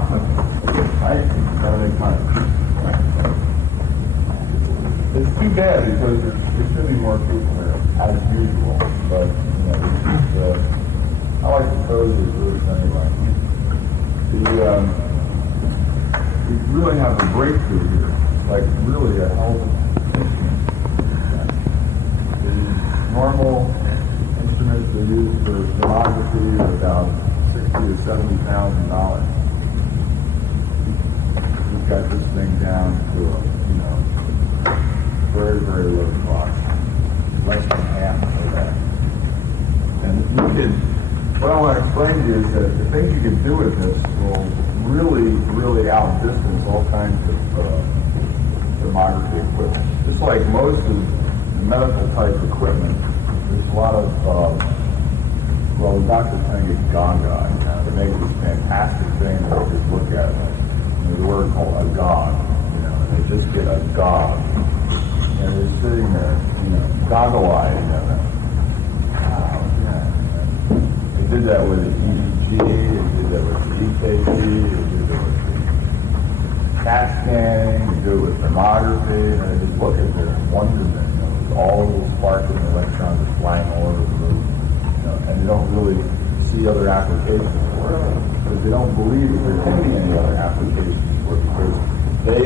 nothing, right? Everything kind of, right? It's too bad because there should be more people there, as usual. But, you know, it's just, I like to pose these groups anyway. We really have a breakthrough here, like really a healthy instrument. The normal instruments they use for thermography are about $60,000 to $70,000. We've got this thing down to a, you know, very, very low cost, less than half of that. And you can, what I want to explain to you is that the things you can do with this will really, really outdistance all kinds of thermography equipment. Just like most of the medical type equipment, there's a lot of, well, the doctors kind of get gaga, you know, they make this fantastic thing that you just look at, like, there's a word called agog, you know, and they just get agog. And they're sitting there, you know, goggle-eyed, you know, wow, yeah. They did that with the EEG, they did that with the EKG, they did that with the CAT scanning, they do it with thermography, and they just look at their wonderment, you know, with all those sparkling electrons are flying all over the room, you know, and they don't really see other applications for it, because they don't believe that there can be any other applications for it, because they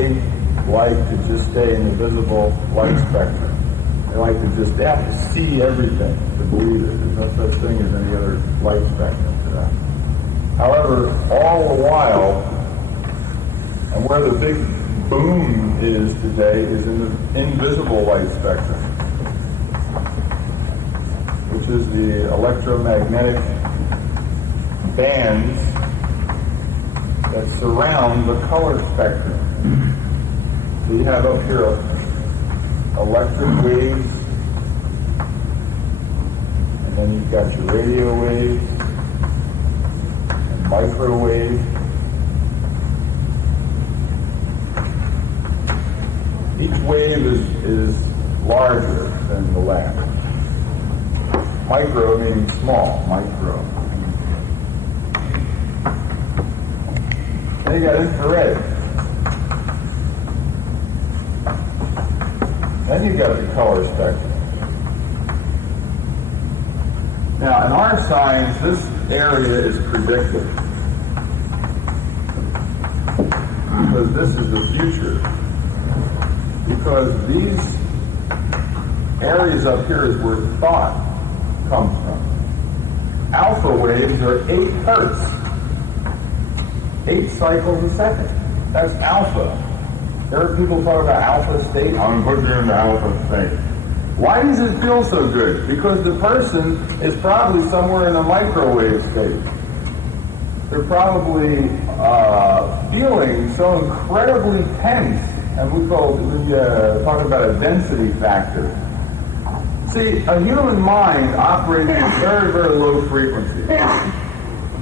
like to just stay in the visible light spectrum. They like to just, they have to see everything to believe it. There's no such thing as any other light spectrum to them. However, all the while, and where the big boom is today is in the invisible light spectrum, which is the electromagnetic bands that surround the color spectrum. So you have up here electric waves, and then you've got your radio waves and microwave. Each wave is larger than the last. Micro meaning small, micro. Then you got infrared. Then you've got the color spectrum. Now, in our science, this area is predicted because this is the future. Because these areas up here is where thought comes from. Alpha waves are 8 hertz, 8 cycles a second. That's alpha. There are people talk about alpha state. I'm putting you in the alpha state. Why does it feel so good? Because the person is probably somewhere in the microwave state. They're probably feeling so incredibly tense, and we talk about a density factor. See, a human mind operates at very, very low frequency.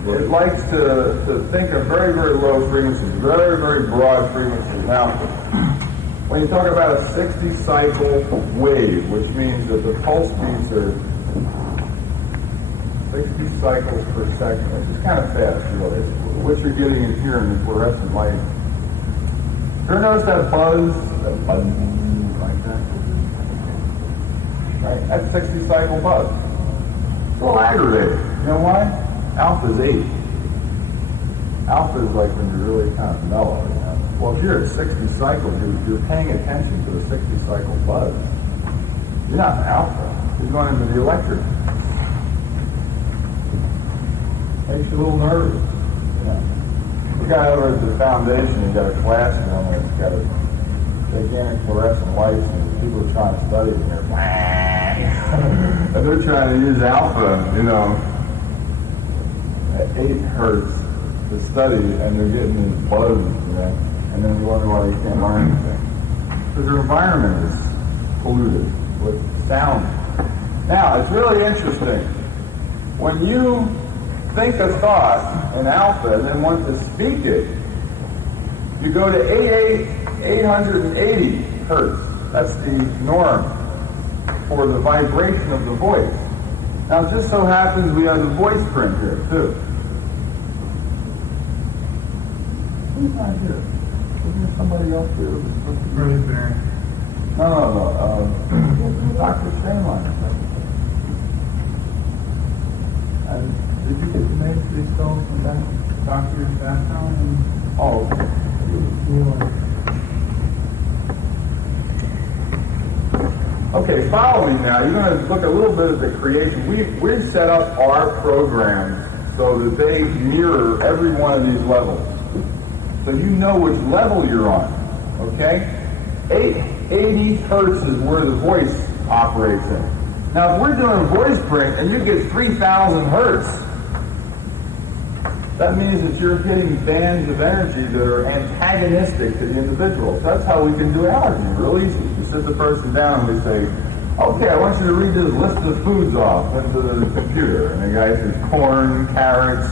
It likes to think of very, very low frequencies, very, very broad frequencies. Now, when you talk about a 60-cycle wave, which means that the pulse beats are 60 cycles per second, which is kind of fast, really. What you're getting in here in the fluorescent light. You ever notice that buzz? That buzz like that? Right? That's 60-cycle buzz. It's a little aggravating. You know why? Alpha is 8. Alpha is like when you're really kind of mellow, you know? Well, if you're at 60 cycles, you're paying attention to the 60-cycle buzz. You're not in alpha. You're going into the electric. Makes you a little nervous. You know? The guy over at the foundation, he's got a classroom and it's got a gigantic fluorescent lights and people are trying to study it and and they're trying to use alpha, you know, at 8 hertz to study, and they're getting this buzz, you know, and then you wonder why they can't learn anything. Because their environment is polluted with sound. Now, it's really interesting. When you think a thought in alpha and then want to speak it, you go to 880 hertz. That's the norm for the vibration of the voice. Now, it just so happens we have the Voiceprint here, too. He's not here. Isn't there somebody else here? Rosemary. No. Dr. Steinlein. And did you get the names of these fellows from that? Dr. Bastown and... Oh, okay. Okay, follow me now. You're going to look a little bit at the creation. We've set up our programs so that they mirror every one of these levels. So you know which level you're on, okay? 80 hertz is where the voice operates in. Now, if we're doing Voiceprint and you get 3,000 hertz, that means that you're getting bands of energy that are antagonistic to the individual. So that's how we can do allergy, real easy. We sit the person down and we say, okay, I want you to read this list of foods off into the computer. And the guy says corn, carrots,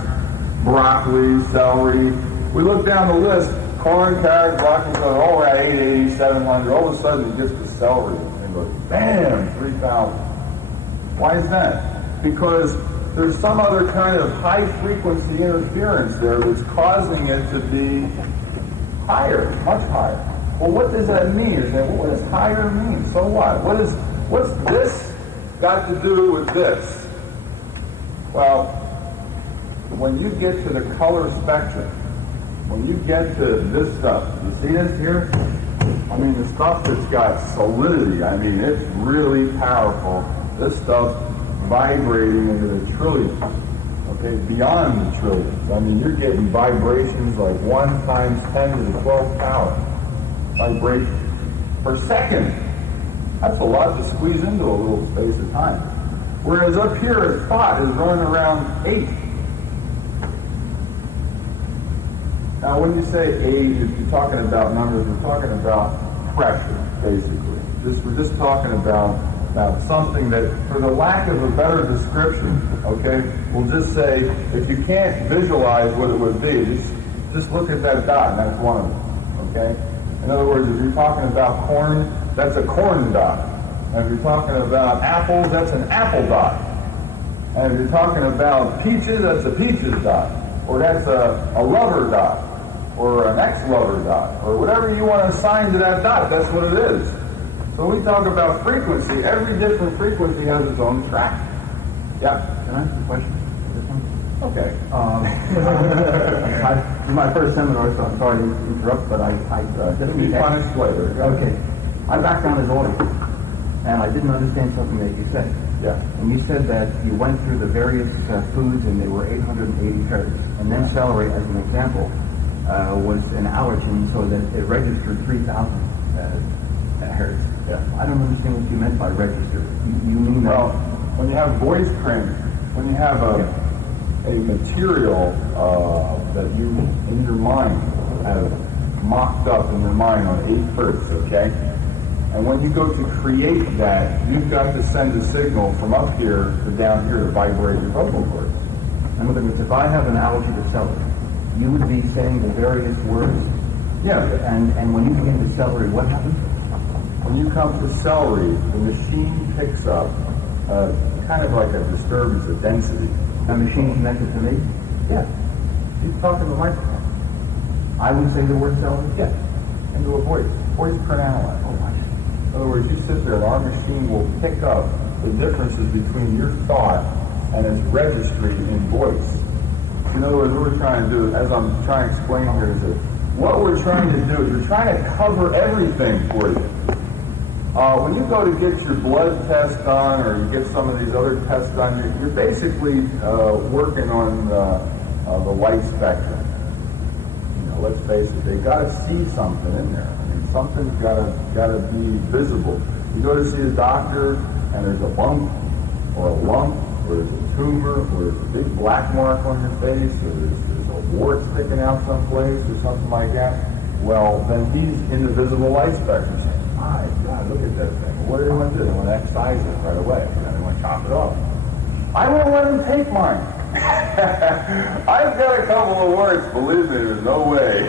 broccoli, celery. We look down the list, corn, carrots, broccoli, celery, all we're at 880, 700. All of a sudden it gets to celery. And goes, bam, 3,000. Why is that? Because there's some other kind of high-frequency interference there that's causing it to be higher, much higher. Well, what does that mean? What does higher mean? So what? What's this got to do with this? Well, when you get to the color spectrum, when you get to this stuff, you see this here? I mean, the stuff that's got solidity, I mean, it's really powerful. This stuff vibrating into the trillions, okay, beyond the trillions. I mean, you're getting vibrations like 1 times 10 to the 12th power vibration per second. That's a lot to squeeze into a little space of time. Whereas up here, a thought is running around 8. Now, when you say 8, if you're talking about numbers, we're talking about pressure, basically. We're just talking about something that, for the lack of a better description, okay, we'll just say, if you can't visualize what it would be, just look at that dot, and that's one of them, okay? In other words, if you're talking about corn, that's a corn dot. And if you're talking about apples, that's an apple dot. And if you're talking about peaches, that's a peaches dot. Or that's a lover dot. Or an ex-lover dot. Or whatever you want to assign to that dot, that's what it is. So when we talk about frequency, every different frequency has its own track. Yeah? Can I ask a question? Okay. This is my first seminar, so I'm sorry to interrupt, but I It'll be punished later. Okay. My background is audit, and I didn't understand something that you said. Yeah. And you said that you went through the various foods, and they were 880 hertz. And then celery, as an example, was an allergen, so that it registered 3,000 hertz. Yeah. I don't understand what you meant by register. You mean that? Well, when you have Voiceprint, when you have a material that you, in your mind, have mocked up in your mind on 8 hertz, okay? And when you go to create that, you've got to send a signal from up here to down here to vibrate your vocal cords. In other words, if I have an allergy to celery, you would be saying the various words. Yeah. And when you begin to celery, what happens? When you come to celery, the machine picks up kind of like a disturbance of density. A machine connected to me? Yeah. You're talking to the microphone. I would say the word celery? Yeah. Into a voiceprint analyzer. Oh, my. In other words, you sit there and our machine will pick up the differences between your thought and its registry in voice. In other words, what we're trying to do, as I'm trying to explain here, is that what we're trying to do is we're trying to cover everything for you. When you go to get your blood test done or you get some of these other tests done, you're basically working on the light spectrum. You know, let's face it, they got to see something in there. I mean, something's got to be visible. You go to see a doctor and there's a bump or a lump or there's a tumor or there's a big black mark on your face or there's a wart sticking out someplace or something like that. Well, then he's in the visible light spectrum saying, my God, look at that thing. What do they want to do? They want to excise it right away. And they want to chop it off. I won't let him take mine. I've got a couple of words, believe me, there's no way.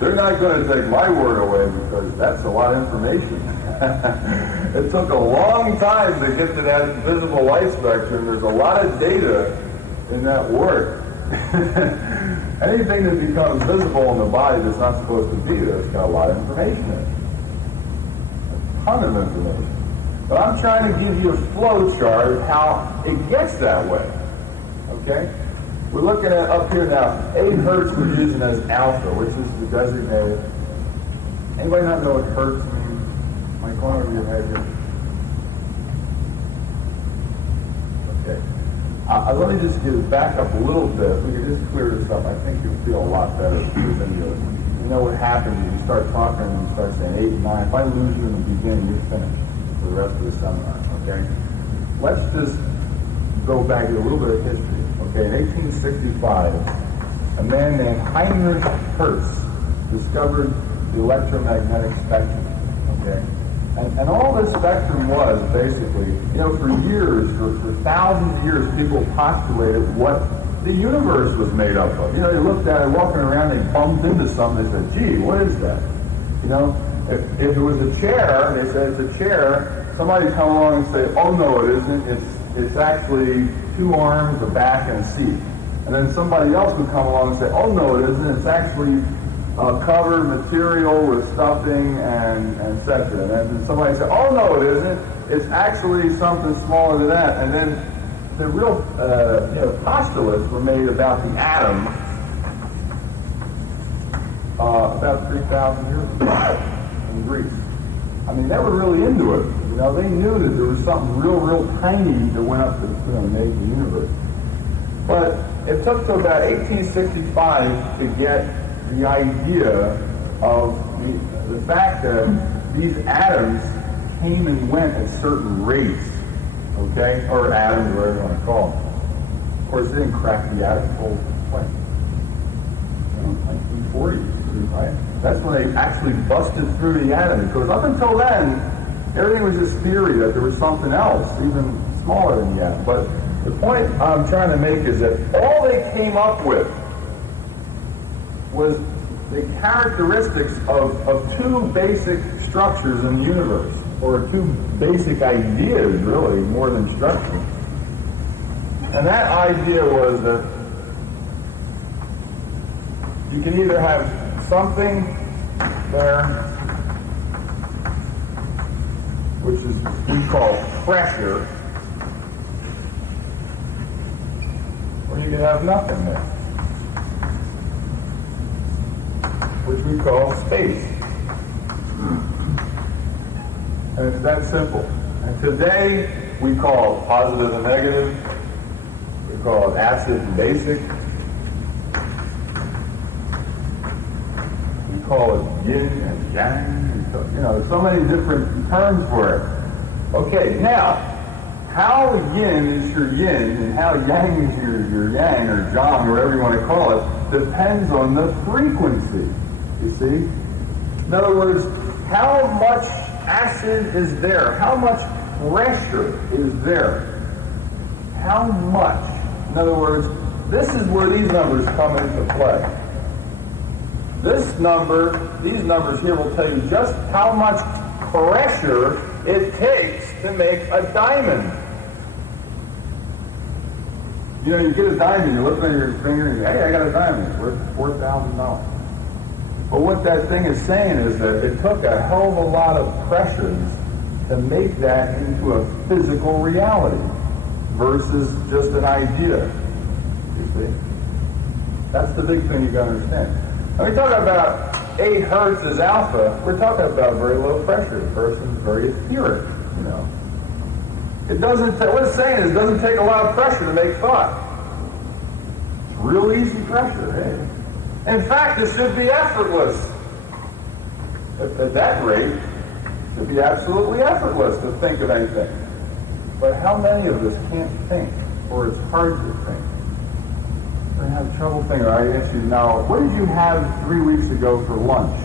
They're not going to take my word away because that's a lot of information. It took a long time to get to that visible light spectrum. There's a lot of data in that word. Anything that becomes visible in the body that's not supposed to be there, it's got a lot of information in it. A ton of information. But I'm trying to give you a flow chart of how it gets that way. Okay? We're looking at up here now, 8 hertz we're using as alpha, which is the designated. Anybody not know what hertz means? Am I going over your head here? Okay. Let me just back up a little bit. We can just clear this up. I think you'll feel a lot better than you know what happens is you start talking and you start saying 8 and 9. If I lose you in the beginning, you're finished for the rest of the seminar, okay? Let's just go back to a little bit of history. Okay, in 1865, a man named Heinrich Hertz discovered the electromagnetic spectrum, okay? And all this spectrum was basically, for years, for thousands of years, people postulated what the universe was made up of. They looked at it, walking around, they bumped into something, they said, gee, what is that? If it was a chair, they said it's a chair, somebody come along and say, oh no, it isn't, it's actually 2 arms, a back, and a seat. And then somebody else would come along and say, oh no, it isn't, it's actually covered material with stuffing and etc. And then somebody said, oh no, it isn't. It's actually something smaller than that. And then the real postulates were made about the atom about 3,000 years ago in Greece. I mean, they were really into it. They knew that there was something real tiny that went up that's going to make the universe. But it took till about 1865 to get the idea of the fact that these atoms came and went at certain rates, okay? Or atoms, whatever you want to call them. Of course, they didn't crack the atom till when? 1940s, right? That's when they actually busted through the atom. Because up until then, everything was this theory that there was something else, even smaller than the atom. But the point I'm trying to make is that all they came up with was the characteristics of 2 basic structures in the universe, or 2 basic ideas, really, more than structures. And that idea was that you can either have something there, which is we call pressure, or you can have nothing there, which we call space. And it's that simple. And today, we call it positive and negative. We call it acid and basic. We call it yin and yang. There's so many different terms for it. Okay, now, how yin is your yin and how yang is your yang or zhang or whatever you want to call it depends on the frequency. You see? In other words, how much acid is there? How much pressure is there? How much? In other words, this is where these numbers come into play. These numbers here will tell you just how much pressure it takes to make a diamond. You get a diamond, you look at your finger and you say, hey, I got a diamond, it's worth $4,000. But what that thing is saying is that it took a hell of a lot of pressures to make that into a physical reality versus just an idea. You see? That's the big thing you got to understand. When we talk about 8 hertz as alpha, we're talking about very low pressure. The person's very etheric, It doesn't, what it's saying is it doesn't take a lot of pressure to make thought. It's real easy pressure, hey? In fact, it should be effortless. At that rate, it should be absolutely effortless to think of anything. But how many of us can't think, or it's hard to think? I have trouble thinking. I ask you now, what did you have 3 weeks ago for lunch?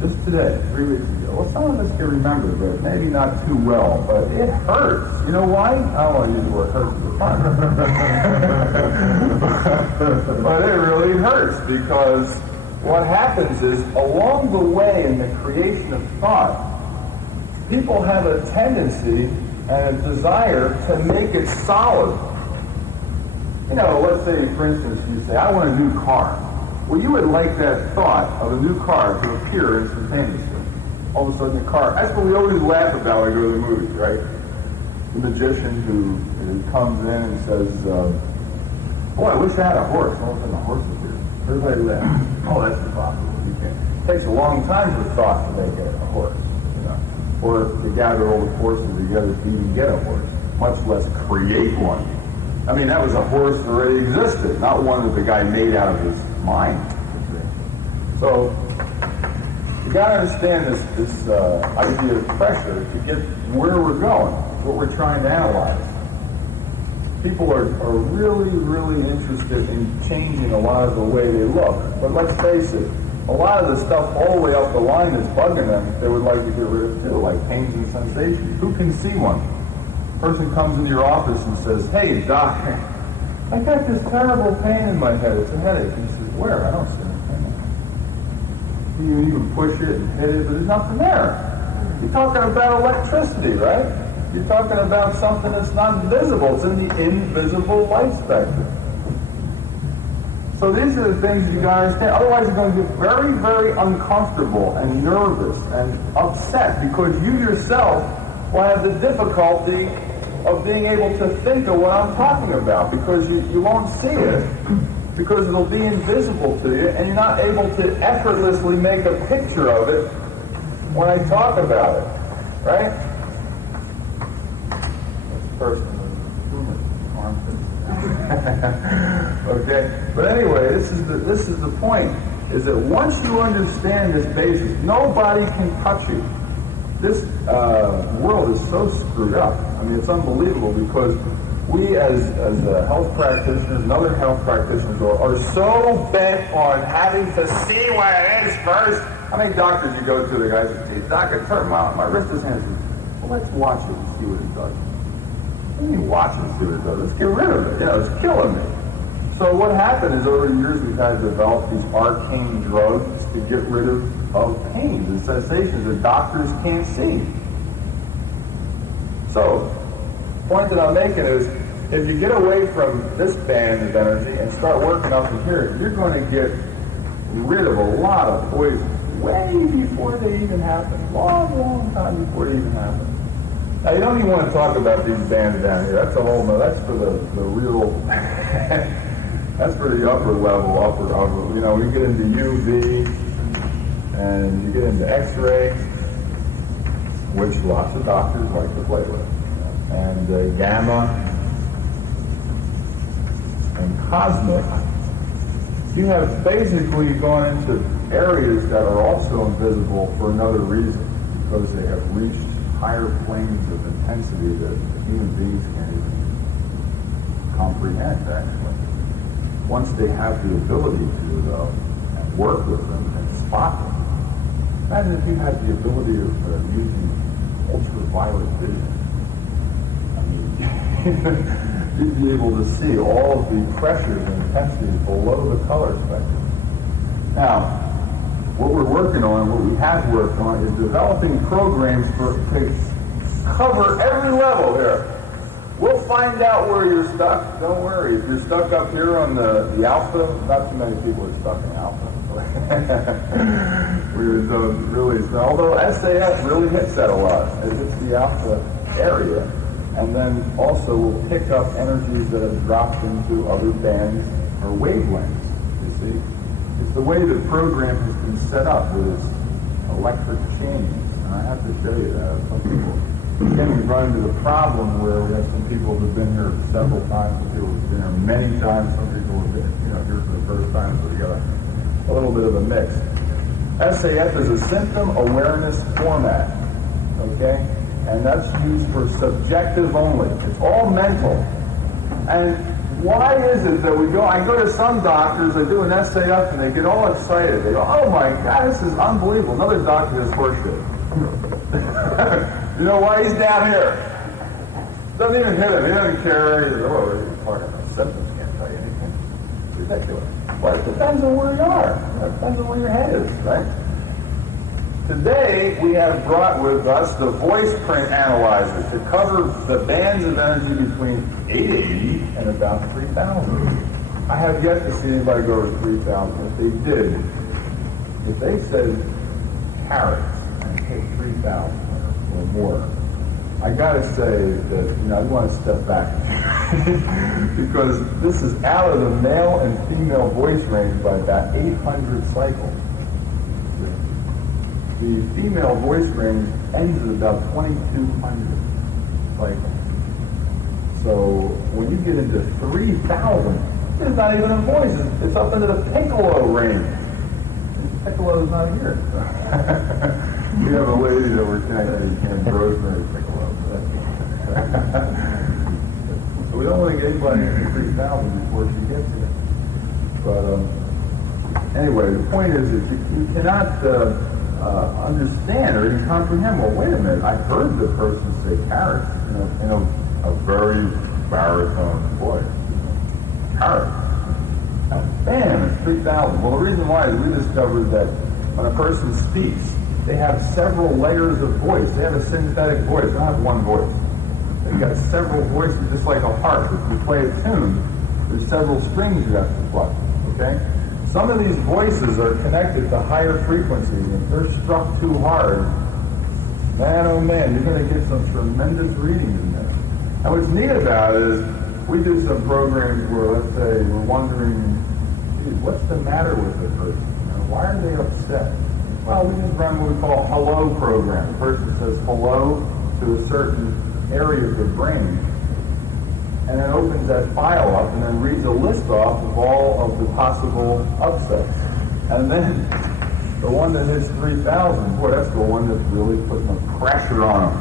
Just today, 3 weeks ago. Well, some of us can remember, but maybe not too well. But it hurts. You know why? I don't want to use the word hurts for fun. But it really hurts because what happens is along the way in the creation of thought, people have a tendency and a desire to make it solid. let's say, for instance, you say, I want a new car. Well, you would like that thought of a new car to appear instantaneously. All of a sudden, the car, that's what we always laugh about when we go to the movies, right? The magician who comes in and says, boy, I wish I had a horse. All of a sudden, a horse appears. Everybody laughs. Oh, that's impossible. You can't. It takes a long time for thought to make a horse, or to gather all the horses together to even get a horse, much less create one. I mean, that was a horse that already existed, not one that the guy made out of his mind. So, you got to understand this idea of pressure to get where we're going, what we're trying to analyze. People are really, really interested in changing a lot of the way they look. But let's face it, a lot of the stuff all the way up the line is bugging them they would like to get rid of too, like pains and sensations. Who can see one? Person comes into your office and says, hey, doc, I got this terrible pain in my head. It's a headache. And he says, where? I don't see anything. You even push it and hit it, but there's nothing there. You're talking about electricity, right? You're talking about something that's not visible. It's in the invisible light spectrum. So these are the things you got to understand. Otherwise, you're going to get very, very uncomfortable and nervous and upset because you yourself will have the difficulty of being able to think of what I'm talking about because you won't see it because it'll be invisible to you and you're not able to effortlessly make a picture of it when I talk about it, right? This person okay, but anyway, this is the point, is that once you understand this basis, nobody can touch you. This world is so screwed up. I mean, it's unbelievable because we as health practitioners and other health practitioners are so bent on having to see what it is first. How many doctors you go to, the guys that say, Doc, it hurt my wrist is handsome. Well, let's watch it and see what it does. What do you mean watch and see what it does? Let's get rid of it. It's killing me. So what happened is over the years we've had to develop these arcane drugs to get rid of pains and sensations that doctors can't see. So, the point that I'm making is, if you get away from this band of energy and start working up in here, you're going to get rid of a lot of poisons way before they even happen. Long, long time before they even happen. Now, you don't even want to talk about these bands down here. That's a whole nother, that's for the real, that's for the upper level, upper. We get into UV, and you get into X-ray, which lots of doctors like to play with, and gamma, and cosmic. You have basically gone into areas that are also invisible for another reason, because they have reached higher planes of intensity that human beings can't even comprehend, actually. Once they have the ability to, though, and work with them and spot them. Imagine if you had the ability of using ultraviolet vision. I mean, you'd be able to see all of the pressures and intensities below the color spectrum. Now, what we're working on, what we have worked on, is developing programs to cover every level here. We'll find out where you're stuck. Don't worry. If you're stuck up here on the alpha, not too many people are stuck in alpha. Although SAF really hits that a lot. It hits the alpha area. And then also will pick up energies that have dropped into other bands or wavelengths, you see. It's the way the program has been set up with its electric chains. And I have to show you that. Some people, again, we run into the problem where we have some people who have been here several times, some people who have been here many times, some people who have been here for the first time, so we got a little bit of a mix. SAF is a symptom awareness format, okay? And that's used for subjective only. It's all mental. And why is it that I go to some doctors, they do an SAF and they get all excited. They go, oh my God, this is unbelievable. Another doctor is horseshit. You know why? He's down here. Doesn't even hit him. He doesn't care. He's like, oh, you're talking about symptoms. Can't tell you anything. It's ridiculous. Well, it depends on where you are. It depends on where your head is, right? Today, we have brought with us the Voiceprint analyzer to cover the bands of energy between 880 and about 3,000. I have yet to see anybody go to 3,000. If they did, if they said carrots and hit 3,000 or more, I gotta say that, I want to step back because this is out of the male and female voice range by about 800 cycles. The female voice range ends at about 2,200 cycles. So when you get into 3,000, it's not even a voice. It's up into the piccolo range. Piccolo is not here. We have a lady that we're connected to, Rosemary Piccolo. So we don't want to get anybody into 3,000 before she gets here. But anyway, the point is that you cannot understand or even comprehend. Well, wait a minute. I heard the person say carrots in a very baritone voice. Carrots. Bam, it's 3,000. Well, the reason why is we discovered that when a person speaks, they have several layers of voice. They have a synthetic voice. They don't have one voice. They've got several voices, just like a harp. If you play a tune, there's several strings you have to pluck. Okay? Some of these voices are connected to higher frequencies, and if they're struck too hard, man, oh man, you're going to get some tremendous readings in there. And what's neat about it is we do some programs where, let's say, we're wondering, what's the matter with the person? Why are they upset? Well, we just run what we call a hello program. The person says hello to a certain area of the brain, and then opens that file up and then reads a list off of all of the possible upsets. And then the one that hits 3,000, boy, that's the one that's really putting the pressure on them.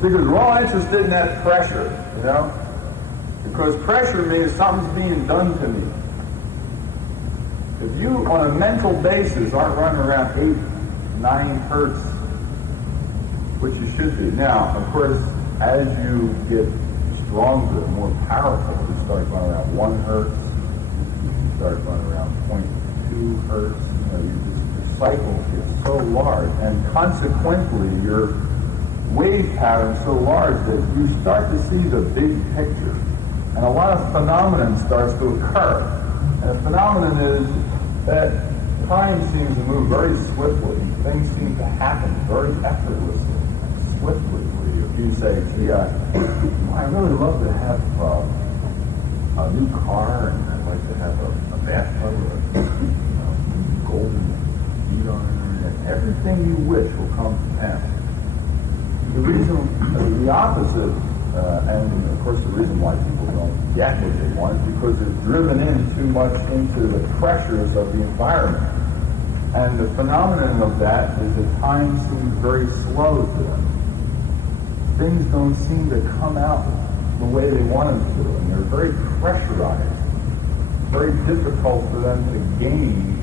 Because we're all interested in that pressure, because pressure means something's being done to me. If you, on a mental basis, aren't running around 8, 9 hertz, which you should be. Now, of course, as you get stronger, more powerful, you start going around 1 hertz, you start going around 0.2 hertz, your cycles get so large, and consequently your wave pattern so large that you start to see the big picture. And a lot of phenomenon starts to occur. And the phenomenon is that time seems to move very swiftly. Things seem to happen very effortlessly, swiftly. You say, gee, I really love to have a new car, and I'd like to have a bathtub with a golden seat on it, and everything you wish will come to pass. The reason, the opposite, and of course the reason why people don't get what they want is because they're driven in too much into the pressures of the environment. And the phenomenon of that is that time seems very slow to them. Things don't seem to come out the way they want them to, and they're very pressurized. Very difficult for them to gain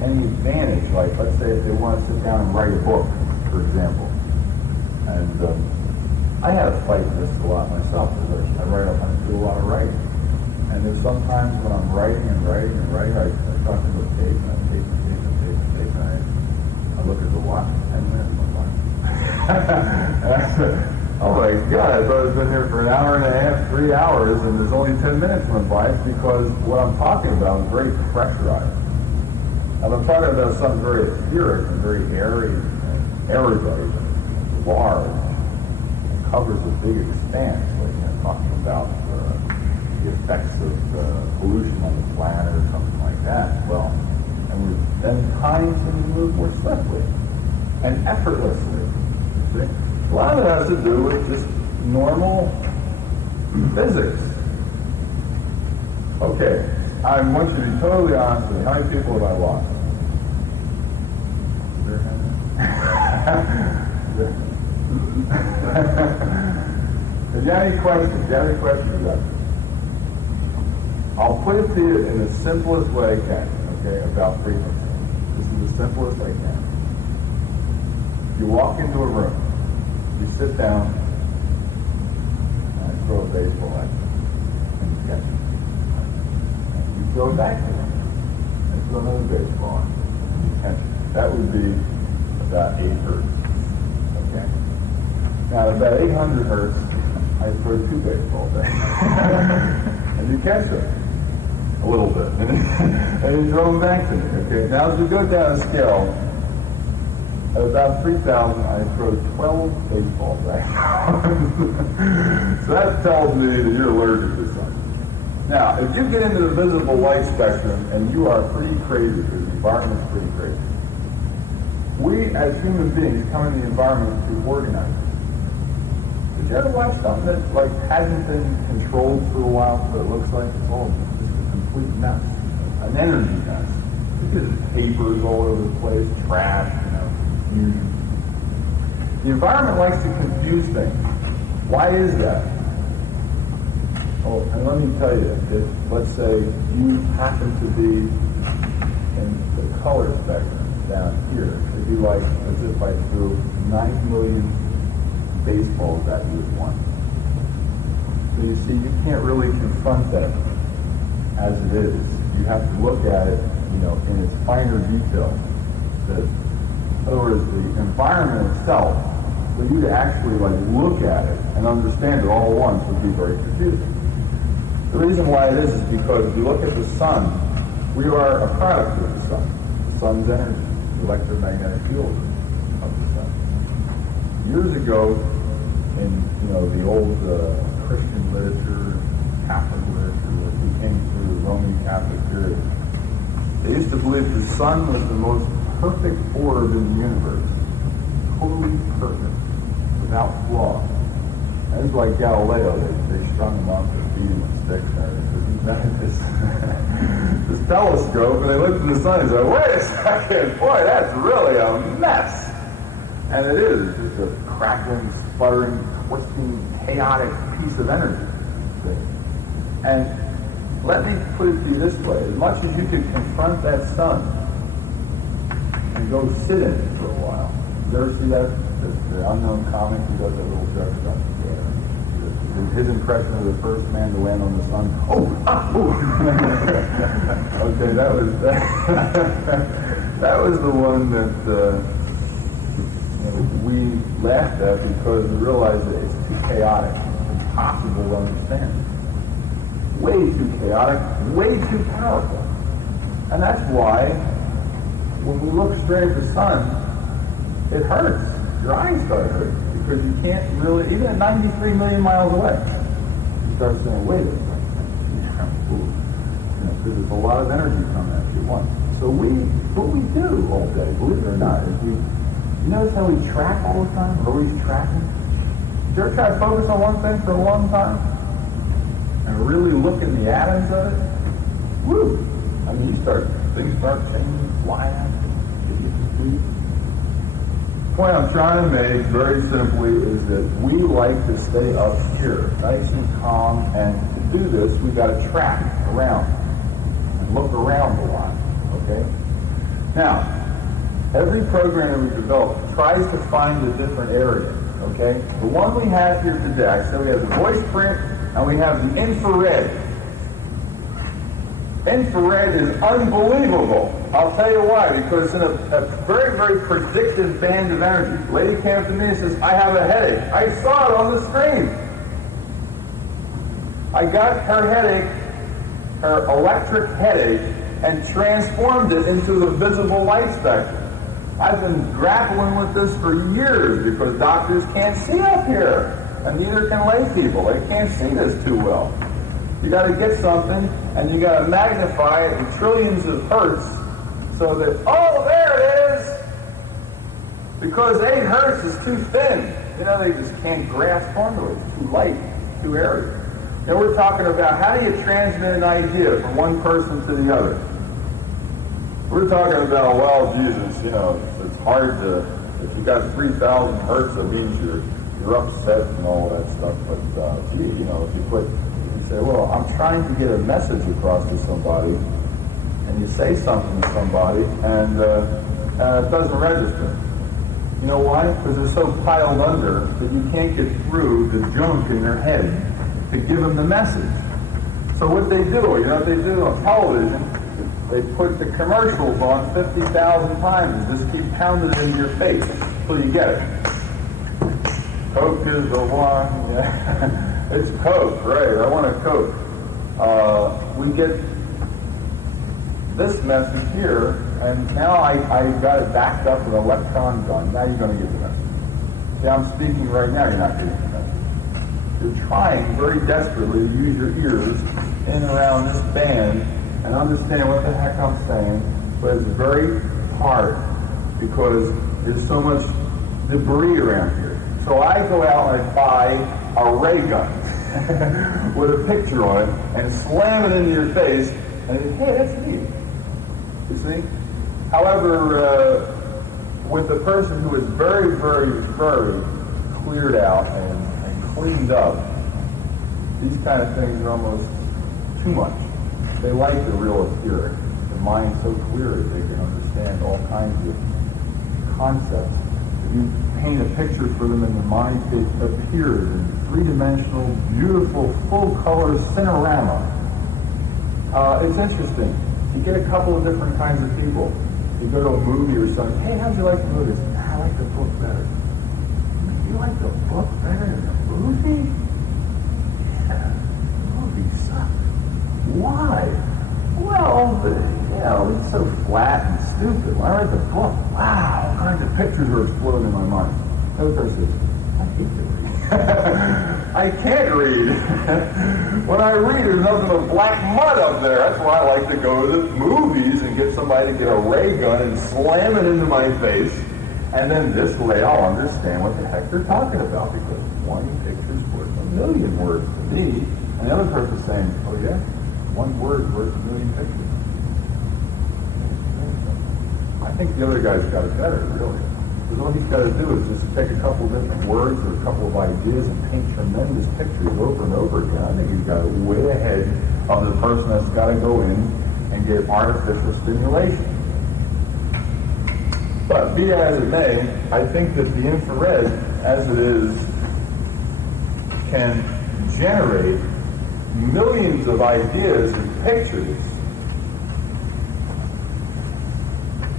any advantage. Like, let's say if they want to sit down and write a book, for example. And I had to fight this a lot myself, because I do a lot of writing. And there's sometimes when I'm writing, I talk to the tape, and I tape, and I look at the watch, 10 minutes went by. Oh my God, I thought I'd been here for an hour and a half, 3 hours, and there's only 10 minutes went by. It's because what I'm talking about is very pressurized. And I'm talking about something very etheric and very airy and erudite and large. It covers a big expanse, like talking about the effects of pollution on the planet or something like that. Well, and then time seems to move more swiftly and effortlessly. You see? A lot of it has to do with just normal physics. Okay, I want you to be totally honest with me. How many people have I lost? If you have any questions, about this? I'll put it to you in the simplest way I can, okay, about frequency. This is the simplest I can. You walk into a room, you sit down, and I throw a baseball at you, and you catch it. And you throw it back to them, and throw another baseball, and you catch it. That would be a about 8 hertz. Okay. Now, at about 800 hertz, I throw 2 baseballs at and you catch them a little bit, and you throw them back to me. Okay. Now, as we go down a scale, at about 3,000, I throw 12 baseballs back. So that tells me that you're allergic to something. Now, if you get into the visible light spectrum and you are pretty crazy, because the environment's pretty crazy, we as human beings come in the environment to organize it. Did you ever watch something that like hasn't been controlled for a while, but it looks like it's all just a complete mess, an energy mess? Because papers all over the place, trash, confusion. The environment likes to confuse things. Why is that? Oh, and let me tell you, if, let's say, you happen to be in the color spectrum down here, it'd be like as if I threw 9 million baseballs at you at once. So you see, you can't really confront that as it is. You have to look at it, in its finer detail. In other words, the environment itself, for you to actually look at it and understand it all at once would be very confusing. The reason why it is because if you look at the sun, we are a product of the sun. The sun's energy, the electromagnetic field of the sun. Years ago, in the old Christian literature, Catholic literature that became through the Roman Catholic period, they used to believe the sun was the most perfect orb in the universe, totally perfect, without flaw. And it's like Galileo, they strung him up and beat him with sticks and everything. He's got this telescope, and they looked at the sun and said, wait a second, boy, that's really a mess. And it is, it's just a crackling, sputtering, twisting, chaotic piece of energy. And let me put it to you this way, as much as you could confront that sun and go sit in it for a while. You ever see that? The unknown comic, he does that little joke about his impression of the first man to land on the sun. Okay, that was the one that we laughed at because we realized that it's too chaotic, impossible to understand. Way too chaotic, way too powerful. And that's why when we look straight at the sun, it hurts. Your eyes start hurting because you can't really, even at 93 million miles away, you start saying, wait a minute. Because there's a lot of energy coming at you at once. So what we do all day, believe it or not, is you notice how we track all the time? We're always tracking. Did you ever try to focus on one thing for a long time? And really look in the atoms of it? Woo! I mean, things start changing, flying out, get you confused. The point I'm trying to make, very simply, is that we like to stay up here, nice and calm, and to do this, we've got to track around and look around a lot, okay? Now, every program that we develop tries to find a different area, okay? The one we have here today, I said we have the Voiceprint, and we have the infrared. Infrared is unbelievable. I'll tell you why, because it's in a very, very predictive band of energy. The lady came up to me and says, I have a headache. I saw it on the screen. I got her headache, her electric headache, and transformed it into the visible light spectrum. I've been grappling with this for years because doctors can't see up here. And neither can lay people. They can't see this too well. You got to get something, and you got to magnify it in trillions of hertz, so that there it is. Because 8 hertz is too thin. They just can't grasp onto it. It's too light, too airy. And we're talking about how do you transmit an idea from one person to the other. We're talking about, well, Jesus, it's hard to. If you got 3,000 hertz, that means you're upset and all that stuff, but if you say, well, I'm trying to get a message across to somebody, and you say something to somebody, and it doesn't register. You know why? Because it's so piled under that you can't get through the junk in their head to give them the message. So what they do, what they do on television, They put the commercials on 50,000 times and just keep pounding it into your face until you get it. Coke is the one. Yeah. It's Coke, right? I want a Coke. We get this message here, and now I got it backed up with an electron gun. Now you're going to get the message. Yeah, I'm speaking right now, you're not getting the message. You're trying very desperately to use your ears in and around this band and understand what the heck I'm saying, but it's very hard because there's so much debris around here. So I go out and I buy a ray gun with a picture on it and slam it into your face and say, hey, that's neat. You see? However, with the person who is very, very, very cleared out and cleaned up, these kind of things are almost too much. They like the real etheric. The mind's so clear that they can understand all kinds of concepts. If you paint a picture for them in their mind, it appears in three-dimensional, beautiful, full-color cinerama. It's interesting. You get a couple of different kinds of people. You go to a movie or something, hey, how'd you like the movie? I like the book better. You like the book better than the movie? Yeah, the movie sucks. Why? Well, it's so flat and stupid. When I read the book, wow, all kinds of pictures were exploding in my mind. The other person says, I hate to read. I can't read. When I read, there's nothing but black mud up there. That's why I like to go to the movies and get somebody to get a ray gun and slam it into my face. And then this way I'll understand what the heck they're talking about, because one picture's worth a million words to me. And the other person's saying, oh yeah? One word worth a million pictures. I think the other guy's got it better, really. Because all he's got to do is just take a couple of different words or a couple of ideas and paint tremendous pictures over and over again. I think he's got it way ahead of the person that's got to go in and get artificial stimulation. But be that as it may, I think that the infrared, as it is, can generate millions of ideas and pictures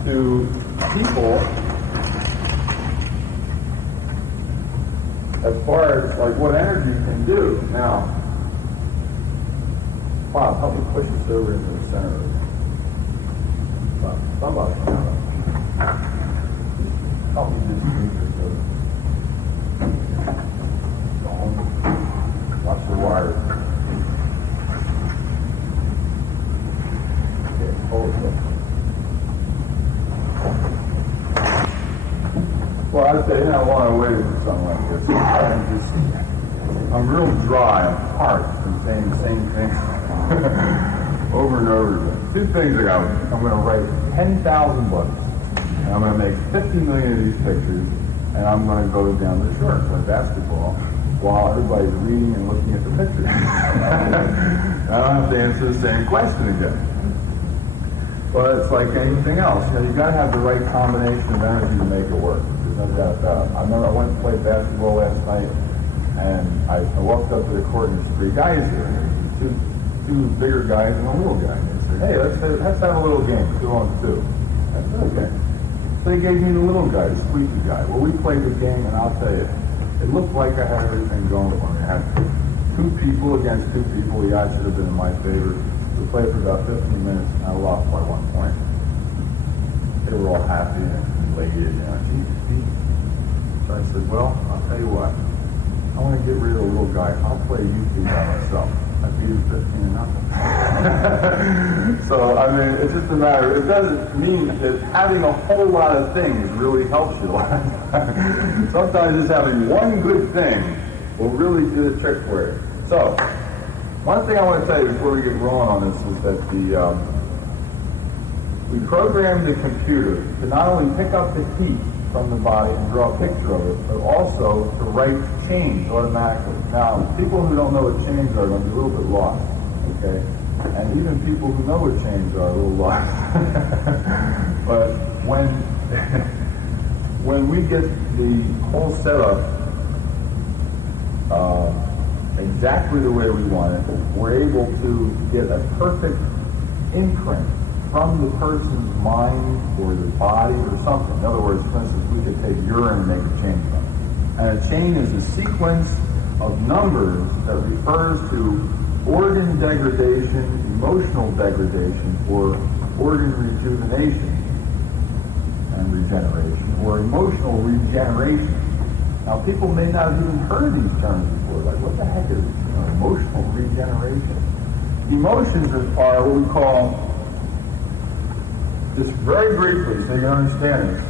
to people as far as like what energy can do. Now, wow, help me push this over into the center of it. Wow, somebody help me just move this over. Don't watch the wires. Okay, hold it. Well, I'd say, I want to wait for something like this. I'm real dry, I'm parched from saying the same thing over and over again. Two things I got. I'm going to write 10,000 books, and I'm going to make 50 million of these pictures, and I'm going to go down to the shore and play basketball while everybody's reading and looking at the pictures. I don't have to answer the same question again. But it's like anything else. You've got to have the right combination of energy to make it work. There's no doubt about it. I remember I went to play basketball last night, and I walked up to the court, and there's three guys there. There's two bigger guys and a little guy. And they said, hey, let's have a little game, 2-on-2. I said, okay. So they gave me the little guy, the squeaky guy. Well, we played the game, and I'll tell you, it looked like I had everything going for me. I had two people against two people. The odds should have been in my favor. We played for about 15 minutes, and I lost by 1 point. They were all happy and elated, So I said, well, I'll tell you what. I want to get rid of the little guy. I'll play you two by myself. I beat him 15-0. So, I mean, it's just a matter. It doesn't mean that having a whole lot of things really helps you. Sometimes just having one good thing will really do the trick for you. So, one thing I want to tell you before we get rolling on this is that we programmed the computer to not only pick up the heat from the body and draw a picture of it, but also to write change automatically. Now, people who don't know what change are going to be a little bit lost, okay? And even people who know what change are a little lost. But when we get the whole setup exactly the way we want it, we're able to get a perfect imprint from the person's mind or their body or something. In other words, for instance, we could take urine and make a chain from it. And a chain is a sequence of numbers that refers to organ degradation, emotional degradation, or organ rejuvenation and regeneration, or emotional regeneration. Now, people may not have even heard these terms before. Like, what the heck is emotional regeneration? Emotions are what we call, just very briefly, so you understand this.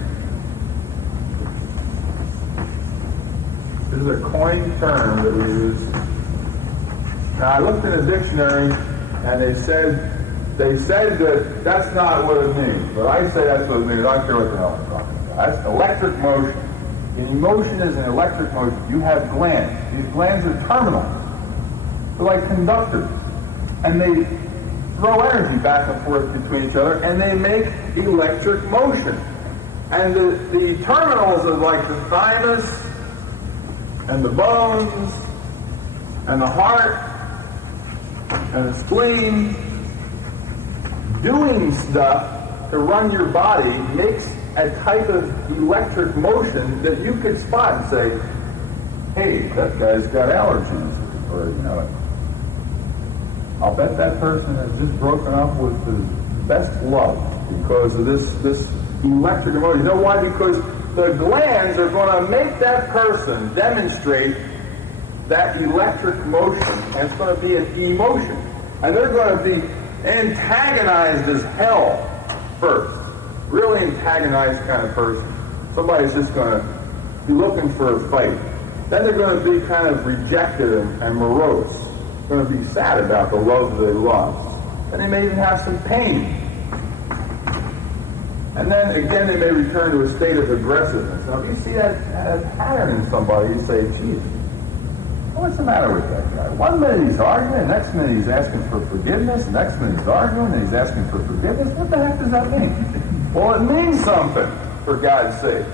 This is a coined term that we use. Now, I looked in a dictionary, and they said that that's not what it means. But I say that's what it means. I don't care what the hell I'm talking about. That's electric motion. An emotion is an electric motion. You have glands. These glands are terminal. They're like conductors. And they throw energy back and forth between each other, and they make electric motion. And the terminals are like the thymus, and the bones, and the heart, and the spleen. Doing stuff to run your body makes a type of electric motion that you could spot and say, hey, that guy's got allergies, or, you know, I'll bet that person has just broken up with his best love because of this electric emotion. You know why? Because the glands are going to make that person demonstrate that electric motion, and it's going to be an emotion. And they're going to be antagonized as hell first. Really antagonized kind of person. Somebody's just going to be looking for a fight. Then they're going to be kind of rejected and morose. Going to be sad about the love they lost. And they may even have some pain. And then again, they may return to a state of aggressiveness. Now, if you see that pattern in somebody, you say, geez, what's the matter with that guy? One minute he's arguing, the next minute he's asking for forgiveness, the next minute he's arguing, and he's asking for forgiveness. What the heck does that mean? Well, it means something, for God's sake.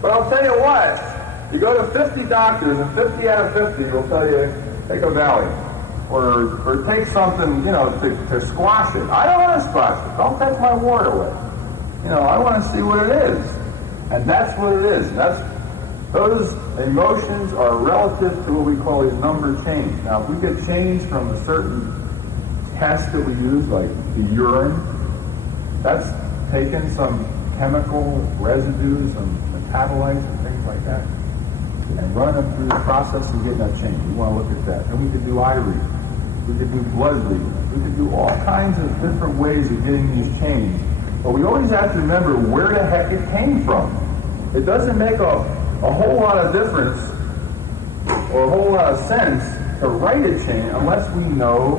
But I'll tell you what, you go to 50 doctors, and 50 out of 50 will tell you, take a Valium. Or take something, you know, to squash it. I don't want to squash it. Don't take my wart away. You know, I want to see what it is. And that's what it is. And those emotions are relative to what we call a number change. Now, if we get changed from a certain test that we use, like the urine, that's taken some chemical residues, some metabolites and things like that, and run them through the process and get that change. We want to look at that. Then we could do eye reading. We could do blood reading. We could do all kinds of different ways of getting these changed. But we always have to remember where the heck it came from. It doesn't make a whole lot of difference or a whole lot of sense to write a chain unless we know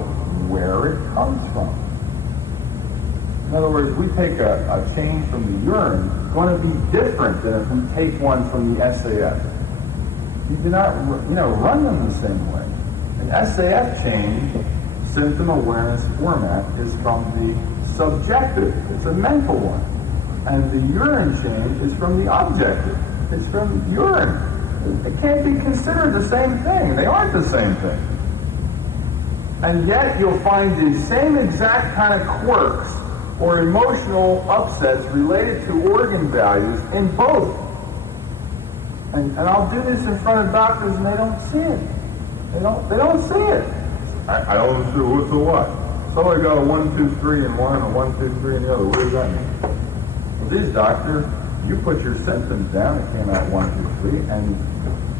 where it comes from. In other words, we take a chain from the urine, it's going to be different than if we take one from the SAF. You do not, run them the same way. An SAF chain, symptom awareness format, is from the subjective. It's a mental one. And the urine chain is from the objective. It's from urine. It can't be considered the same thing. They aren't the same thing. And yet you'll find the same exact kind of quirks or emotional upsets related to organ values in both. And I'll do this in front of doctors, and they don't see it. They don't see it. I don't see what's the what. So I got a 1, 2, 3 in one, and a 1, 2, 3 in the other. What does that mean? Well, these doctors, you put your symptoms down, it came out 1, 2, 3, and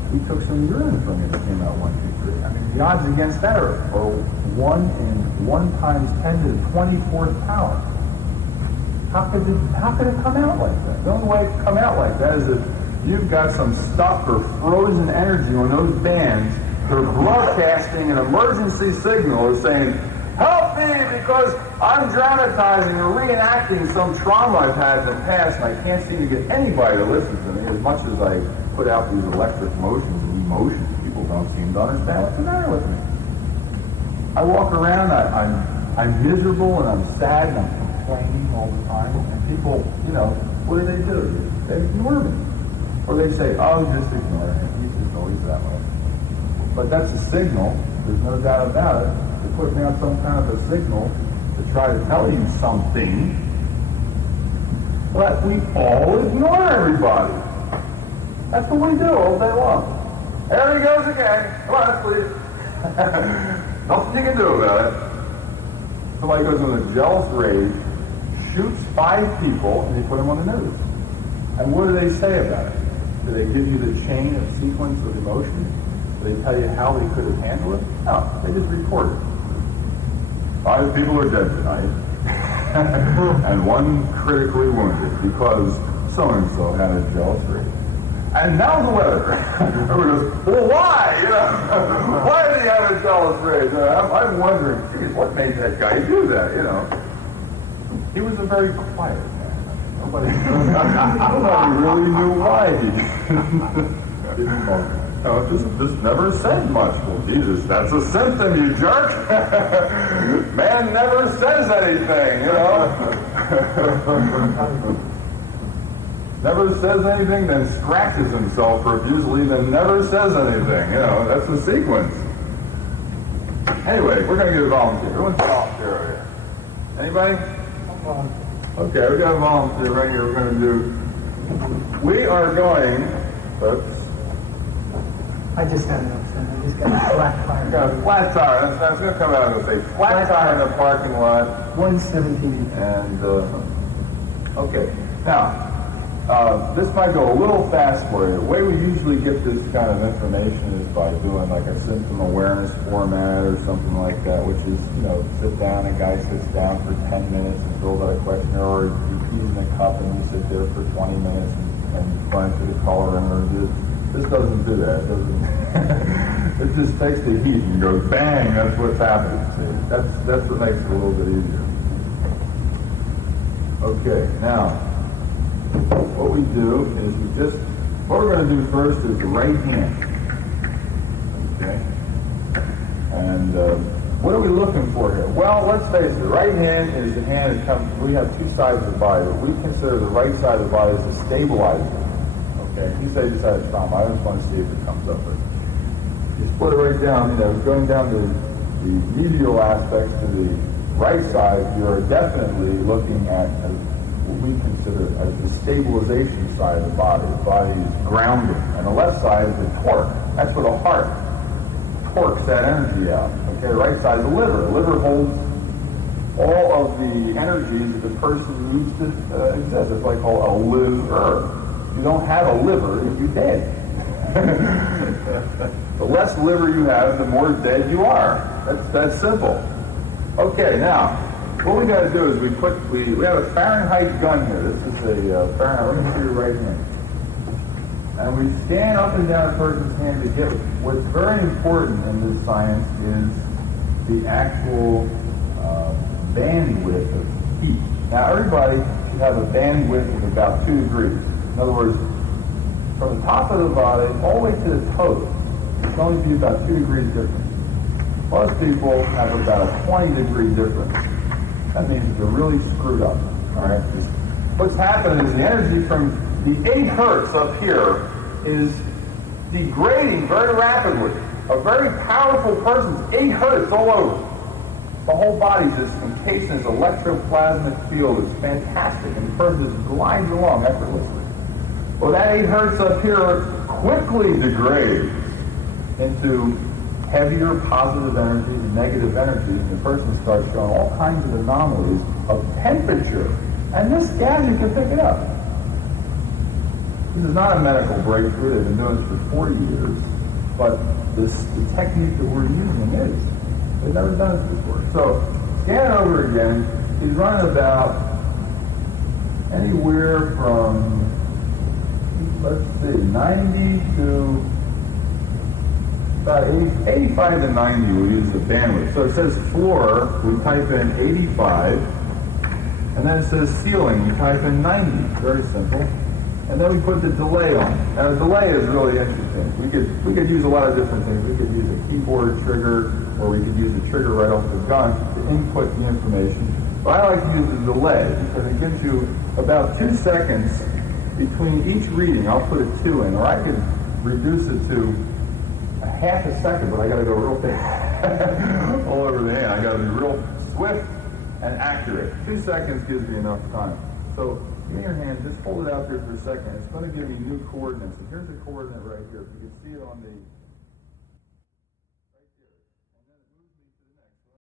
we took some urine from you that came out 1, 2, 3. I mean, the odds against that are 1 in 1 times 10 to the 24th power. How could it come out like that? The only way it could come out like that is if you've got some stuck or frozen energy on those bands. They're broadcasting an emergency signal is saying, help me because I'm dramatizing or reenacting some trauma I've had in the past, and I can't seem to get anybody to listen to me as much as I put out these electric motions and emotions. People don't seem to understand what's the matter with me. I walk around, I'm miserable and I'm sad and I'm complaining all the time, and people, what do? They ignore me. Or they say, oh, just ignore him. He's just always that way. But that's a signal, there's no doubt about it. They're putting out some kind of a signal to try to tell you something, But we all ignore everybody. That's what we do all day long. There he goes again. Come on, please. Nothing you can do about it. Somebody goes in a jealous rage, shoots 5 people, and they put them on the news. And what do they say about it? Do they give you the chain of sequence of emotions? Do they tell you how they could have handled it? No, they just report it. 5 people are dead tonight, and 1 critically wounded because so-and-so had a jealous rage. And now the weather. Everyone goes, well, why? You know, why did he have a jealous rage? I'm wondering, geez, what made that guy do that? You know, he was a very quiet man. Nobody really knew why he no, just never said much. Well, Jesus, that's a symptom, you jerk. Man never says anything, you know. Never says anything, then scratches himself profusely, then never says anything. You know, that's the sequence. Anyway, we're going to get a volunteer. Who wants a volunteer over here? Anybody? Okay, we got a volunteer right here. We're going to do. We are going. Oops. I just had enough. I just got a flat tire. Got a flat tire. That's going to come out of a flat tire in the parking lot. 117. And okay, now. This might go a little fast for you. The way we usually get this kind of information is by doing like a symptom awareness format or something like that, which is, you know, sit down, a guy sits down for 10 minutes and fills out a questionnaire, or you pee in a cup and you sit there for 20 minutes and find through the color and this doesn't do that. It doesn't. It just takes the heat and goes bang, that's what's happening. See? That's what makes it a little bit easier. Okay, now, what we do is what we're going to do first is the right hand. Okay? And what are we looking for here? Well, let's face it, the right hand is the hand that comes, we have 2 sides of the body, but we consider the right side of the body as the stabilizer. Okay? You say this side is trauma, I just want to see if it comes up. But you split it right down, you know, going down to the medial aspects to the right side, you're definitely looking at what we consider as the stabilization side of the body. The body is grounded. And the left side is the torque. That's where the heart torques that energy out. Okay, the right side is the liver. The liver holds all of the energies that the person needs to exist. That's what I call a liver. If you don't have a liver, you're dead. The less liver you have, the more dead you are. That's simple. Okay, now, what we got to do is we have a Fahrenheit gun here. This is a Fahrenheit. Let me see your right hand. And we scan up and down a person's hand to get what's very important in this science is the actual bandwidth of heat. Now, everybody should have a bandwidth of about 2 degrees. In other words, from the top of the body all the way to the toes, it's going to be about 2 degrees difference. Most people have about a 20-degree difference. That means they're really screwed up. All right. What's happening is the energy from the 8 hertz up here is degrading very rapidly. A very powerful person's 8 hertz all over. The whole body's just encased in this electroplasmic field. It's fantastic, and the person just glides along effortlessly. Well, that 8 hertz up here quickly degrades into heavier positive energies and negative energies, and the person starts showing all kinds of anomalies of temperature. And this gadget can pick it up. This is not a medical breakthrough. They've been doing this for 40 years. But the technique that we're using is. They've never done this before. So, scan it over again. He's running about anywhere from, let's see, 90 to about 85 to 90, we use the bandwidth. So it says floor, we type in 85, and then it says ceiling, we type in 90. Very simple. And then we put the delay on. Now the delay is really interesting. We could use a lot of different things. We could use a keyboard trigger, or we could use a trigger right off the gun to input the information. But I like to use the delay because it gives you about 2 seconds between each reading. I'll put a 2 in, or I could reduce it to a half a second, but I got to go real fast all over the hand. I got to be real swift and accurate. 2 seconds gives me enough time. So in your hand, just hold it out there for a second. It's going to give you new coordinates. And here's a coordinate right here. If you can see it on the